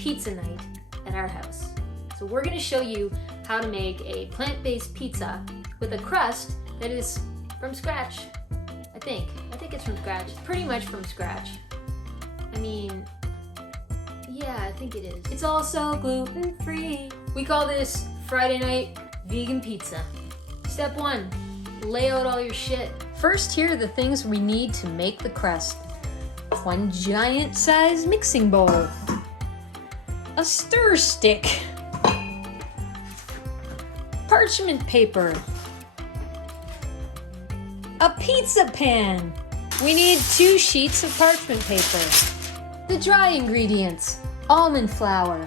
pizza night at our house. So we're gonna show you how to make a plant-based pizza with a crust that is from scratch. I think it's from scratch. It's pretty much from scratch. I mean, yeah, I think it is. It's also gluten-free. We call this Friday night vegan pizza. Step 1, lay out all your shit. First, here are the things we need to make the crust. 1 giant size mixing bowl, a stir stick, parchment paper, a pizza pan. We need 2 sheets of parchment paper. The dry ingredients: almond flour,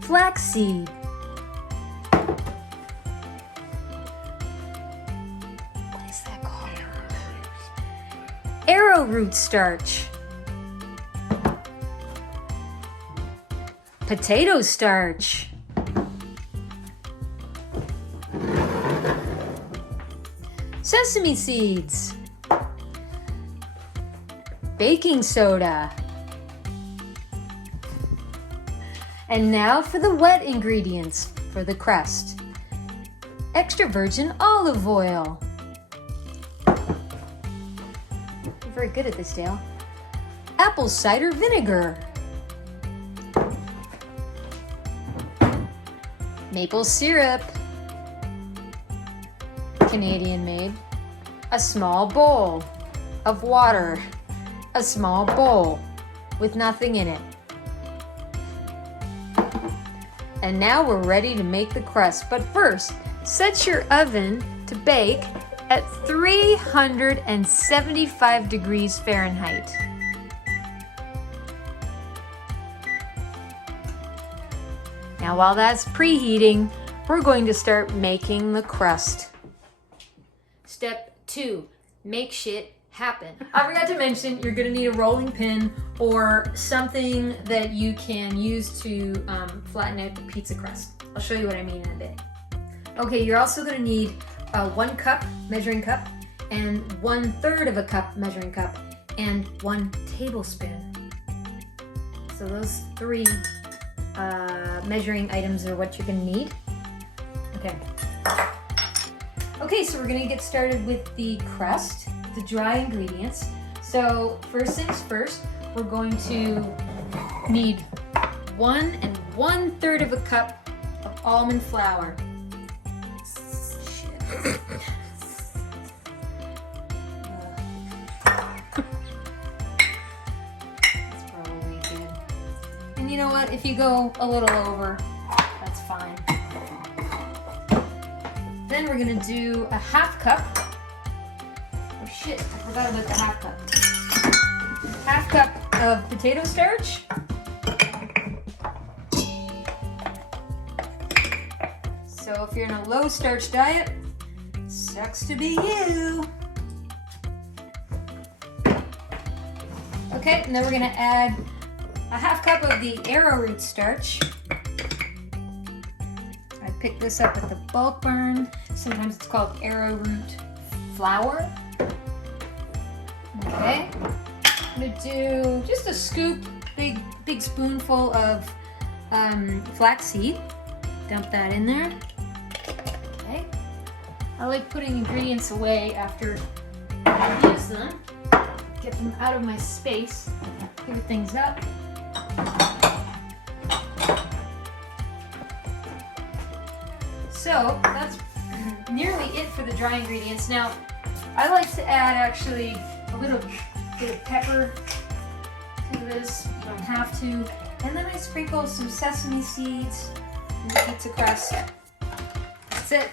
flaxseed, what is that called? Arrowroot starch, potato starch, sesame seeds, baking soda. And now for the wet ingredients for the crust. Extra virgin olive oil. You're very good at this, Dale. Apple cider vinegar. Maple syrup. Canadian made. A small bowl of water. A small bowl with nothing in it. And now we're ready to make the crust. But first, set your oven to bake at 375 degrees Fahrenheit. Now while that's preheating, we're going to start making the crust. Step 2, make shit happen. I forgot to mention, you're gonna need a rolling pin or something that you can use to flatten out the pizza crust. I'll show you what I mean in a bit. Okay, you're also gonna need a 1 cup measuring cup and 1/3 of a cup measuring cup and 1 tablespoon. So those 3 measuring items are what you're gonna need. Okay, so we're gonna get started with the crust, the dry ingredients. So first things first, we're going to need 1 1/3 of a cup of almond flour. Shit. That's probably good. And you know what? If you go a little over, that's fine. Then we're gonna do a 1/2 cup. Oh shit, I forgot about the 1/2 cup. 1/2 cup of potato starch. So if you're in a low starch diet, sucks to be you. Okay, and then we're gonna add a 1/2 cup of the arrowroot starch. I picked this up at the bulk barn. Sometimes it's called arrowroot flour. Okay, I'm gonna do just a scoop, big spoonful of flaxseed. Dump that in there. Okay, I like putting ingredients away after I use them. Get them out of my space. Figure things up. So that's nearly it for the dry ingredients. Now, I like to add actually a little bit of pepper to this. You don't have to. And then I sprinkle some sesame seeds in the pizza crust. That's it.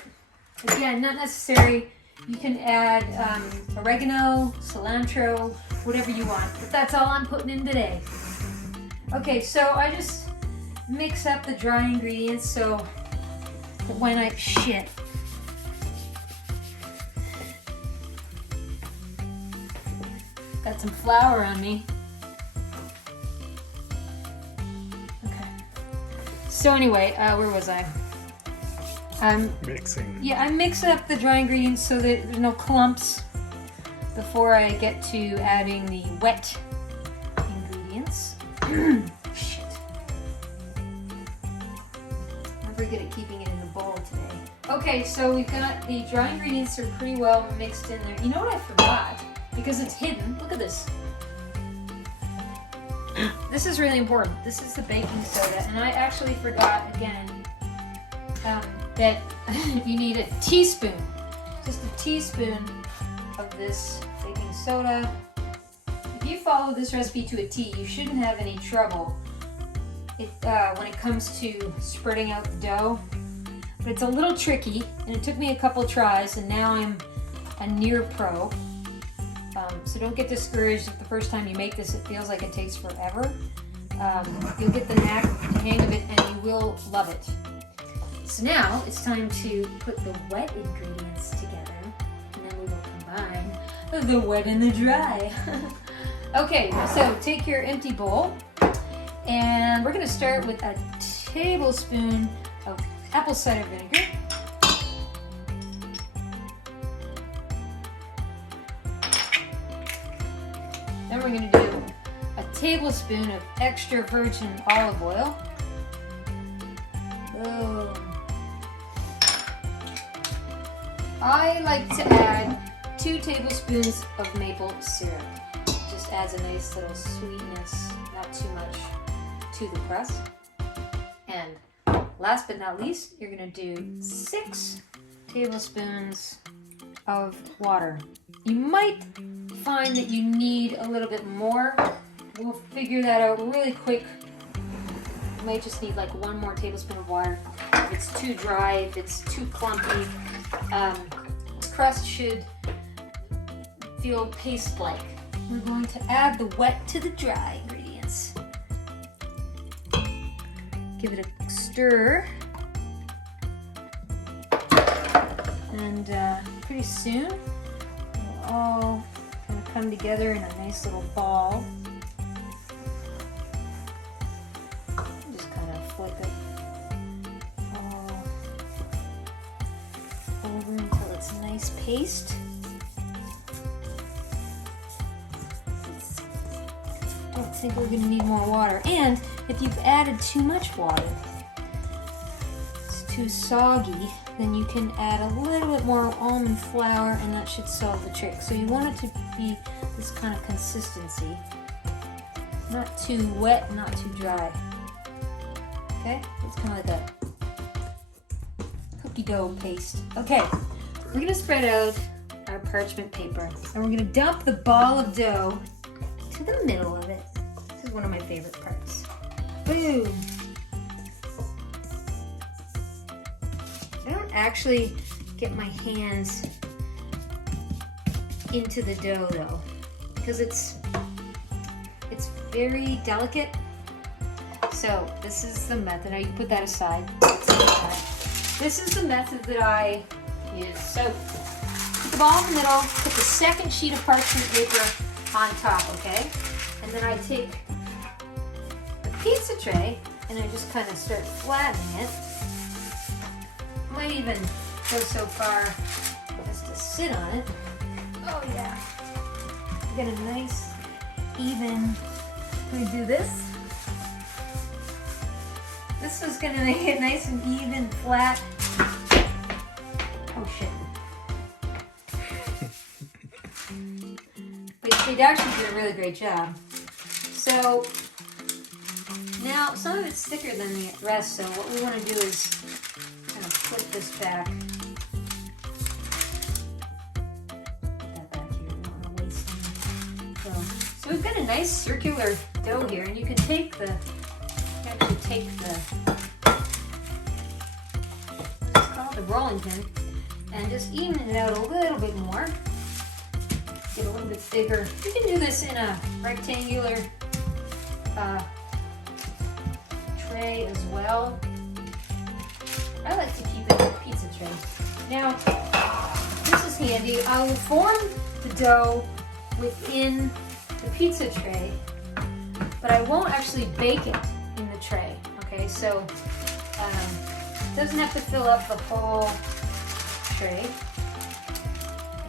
Again, not necessary. You can add oregano, cilantro, whatever you want. But that's all I'm putting in today. Okay, so I just mix up the dry ingredients so when I shit. Got some flour on me. Okay. So anyway, where was I? Mixing. Yeah, I mix up the dry ingredients so that there's no clumps before I get to adding the wet ingredients. Shit. I'm very good at keeping it in the bowl today. Okay, so we've got the dry ingredients are pretty well mixed in there. You know what I forgot? Because it's hidden. Look at this. This is really important. This is the baking soda, and I actually forgot again that you need a teaspoon, just a teaspoon of this baking soda. If you follow this recipe to a T, you shouldn't have any trouble when it comes to spreading out the dough. But it's a little tricky, and it took me a couple tries, and now I'm a near pro. So don't get discouraged if the first time you make this it feels like it takes forever. You'll get the hang of it, and you will love it. So now it's time to put the wet ingredients together, and then we will combine the wet and the dry. Okay, so take your empty bowl, and we're going to start with a tablespoon of apple cider vinegar. Then we're going to do a tablespoon of extra virgin olive oil. Boom. I like to add 2 tablespoons of maple syrup. Just adds a nice little sweetness, not too much, to the crust. And last but not least, you're going to do 6 tablespoons of water. You might find that you need a little bit more. We'll figure that out really quick. You might just need like 1 more tablespoon of water. If it's too dry, if it's too clumpy, this crust should feel paste-like. We're going to add the wet to the dry ingredients. Give it a stir. And pretty soon, it'll all kind of come together in a nice little ball. Just kind of flip it all over until it's a nice paste. I don't think we're going to need more water. And if you've added too much water, it's too soggy, then you can add a little bit more almond flour, and that should solve the trick. So you want it to be this kind of consistency. Not too wet, not too dry. Okay? It's kind of like a cookie dough paste. Okay, we're going to spread out our parchment paper, and we're going to dump the ball of dough to the middle of it. This is one of my favorite parts. Boom! I don't actually get my hands into the dough though, because it's very delicate. So this is the method. Now you put that aside. This is the method that I use. So put the ball in the middle, put the second sheet of parchment paper on top, okay? And then I take the pizza tray and I just kind of start flattening it. Might even go so far as to sit on it. Oh yeah. Get a nice, even, can we do this? This is gonna make it nice and even, flat. Oh shit. But they actually did a really great job. So now some of it's thicker than the rest, so what we want to do is kind of flip this back. Put that back here. We don't want to waste any. So we've got a nice circular dough here, and you can take the, it's called the rolling pin, and just even it out a little bit more. Get a little bit bigger. You can do this in a rectangular tray as well. I like to keep it in a pizza tray. Now, this is handy. I will form the dough within the pizza tray, but I won't actually bake it in the tray. Okay, so it doesn't have to fill up the whole tray.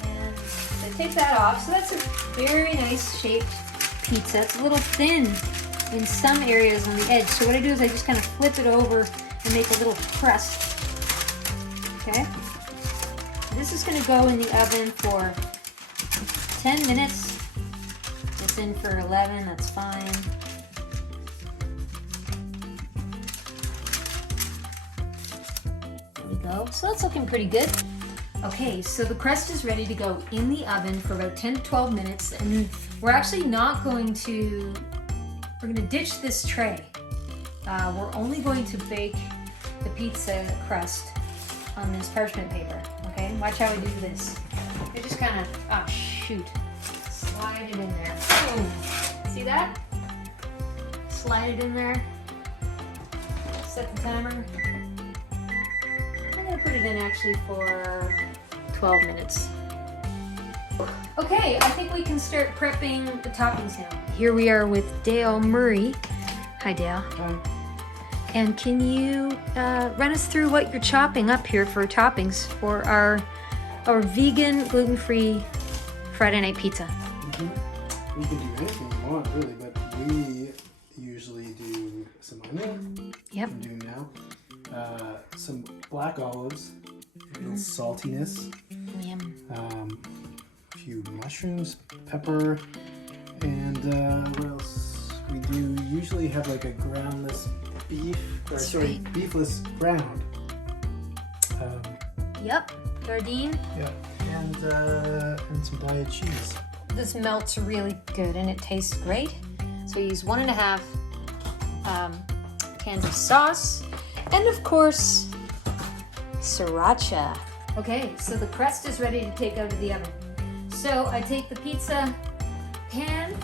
And I take that off. So that's a very nice shaped pizza. It's a little thin in some areas on the edge. So what I do is I just kind of flip it over and make a little crust. Okay? This is going to go in the oven for 10 minutes. It's in for 11, that's fine. There we go. So that's looking pretty good. Okay, so the crust is ready to go in the oven for about 10 to 12 minutes, and we're actually not going to, we're going to ditch this tray. We're only going to bake the pizza crust on this parchment paper, okay? Watch how we do this. I just kind of, oh shoot, slide it in there. Boom. See that? Slide it in there. Set the timer. I'm gonna put it in actually for 12 minutes. Okay, I think we can start prepping the toppings now. Here we are with Dale Murray. Hi, Dale. Hi. And can you run us through what you're chopping up here for toppings for our vegan, gluten-free Friday night pizza? Mm-hmm. We can do anything you want, really, but we usually do some onion. Yep. I'm doing now. Some black olives, a little saltiness. Yum. A few mushrooms, pepper, and what else? We do usually have like a groundless beef, or sorry, beefless ground. Yep. Gardein. Yeah, and some diet cheese. This melts really good and it tastes great. So we use 1.5 cans of sauce, and of course, sriracha. Okay, so the crust is ready to take out of the oven. So I take the pizza pan,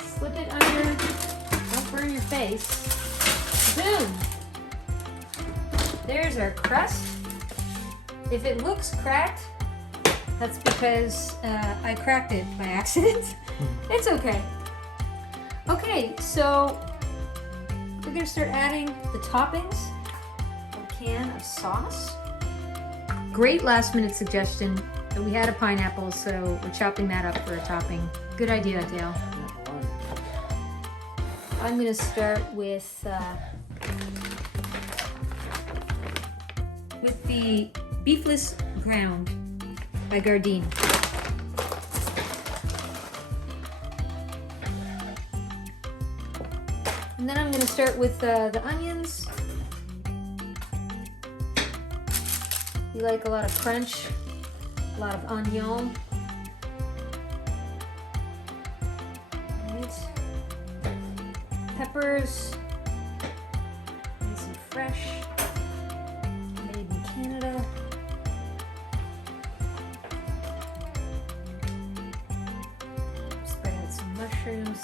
slip it under, don't burn your face. Boom! There's our crust. If it looks cracked, that's because I cracked it by accident. It's okay. Okay, so we're gonna start adding the toppings. A can of sauce. Great last minute suggestion. We had a pineapple, so we're chopping that up for a topping. Good idea, Dale. I'm gonna start with the beefless ground by Gardein. And then I'm gonna start with the onions. You like a lot of crunch, a lot of onion. Right. Peppers, nice and fresh, made in Canada. Spread out some mushrooms.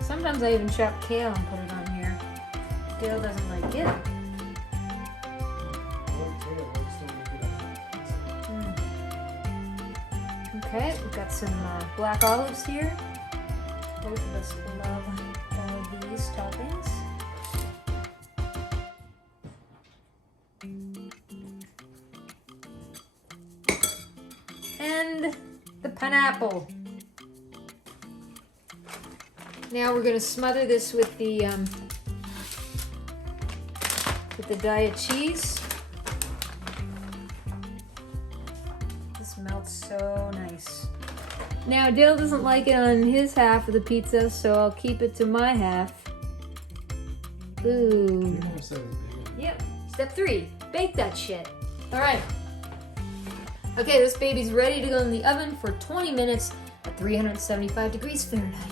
Sometimes I even chop kale and put it on here. Dale doesn't like it. Okay, we've got some black olives here. Both of us love all of these toppings. And the pineapple. Now we're going to smother this with the diet cheese. This melts so nice. Now Dale doesn't like it on his half of the pizza, so I'll keep it to my half. Ooh. Yep. Step 3, bake that shit. All right. Okay, this baby's ready to go in the oven for 20 minutes at 375 degrees Fahrenheit.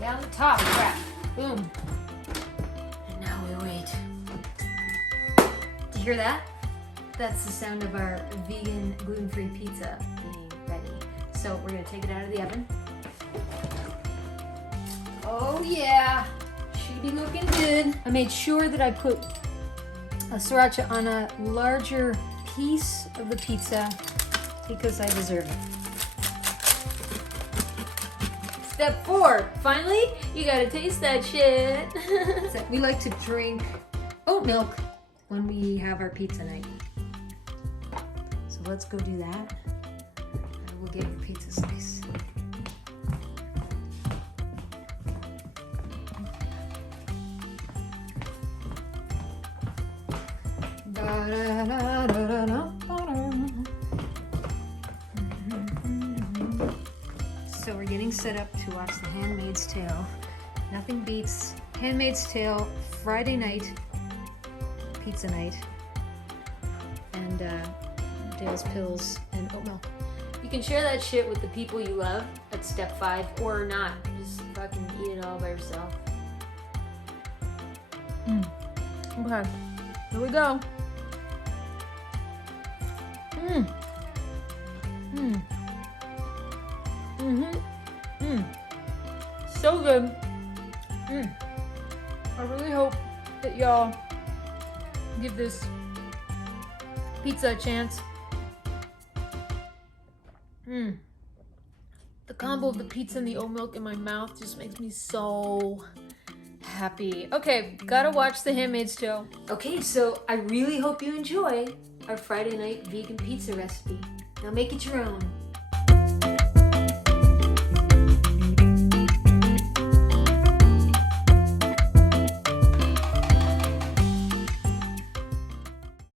Down the top, crap. Boom. And now we wait. Do you hear that? That's the sound of our vegan, gluten-free pizza being ready. So we're gonna take it out of the oven. Oh yeah, should be looking good. I made sure that I put a sriracha on a larger piece of the pizza because I deserve it. Step 4, finally, you gotta taste that shit. We like to drink oat milk when we have our pizza night. So let's go do that. And we'll get a pizza slice. So we're getting set up to watch The Handmaid's Tale. Nothing beats Handmaid's Tale Friday night, pizza night, and Dale's pills and oat milk. You can share that shit with the people you love at step 5 or not. Just fucking eat it all by yourself. Okay, here we go. So good. I really hope that y'all give this pizza a chance. The combo of the pizza and the oat milk in my mouth just makes me so happy. Okay, gotta watch The Handmaid's Tale. Okay, so I really hope you enjoy our Friday night vegan pizza recipe. Now make it your own.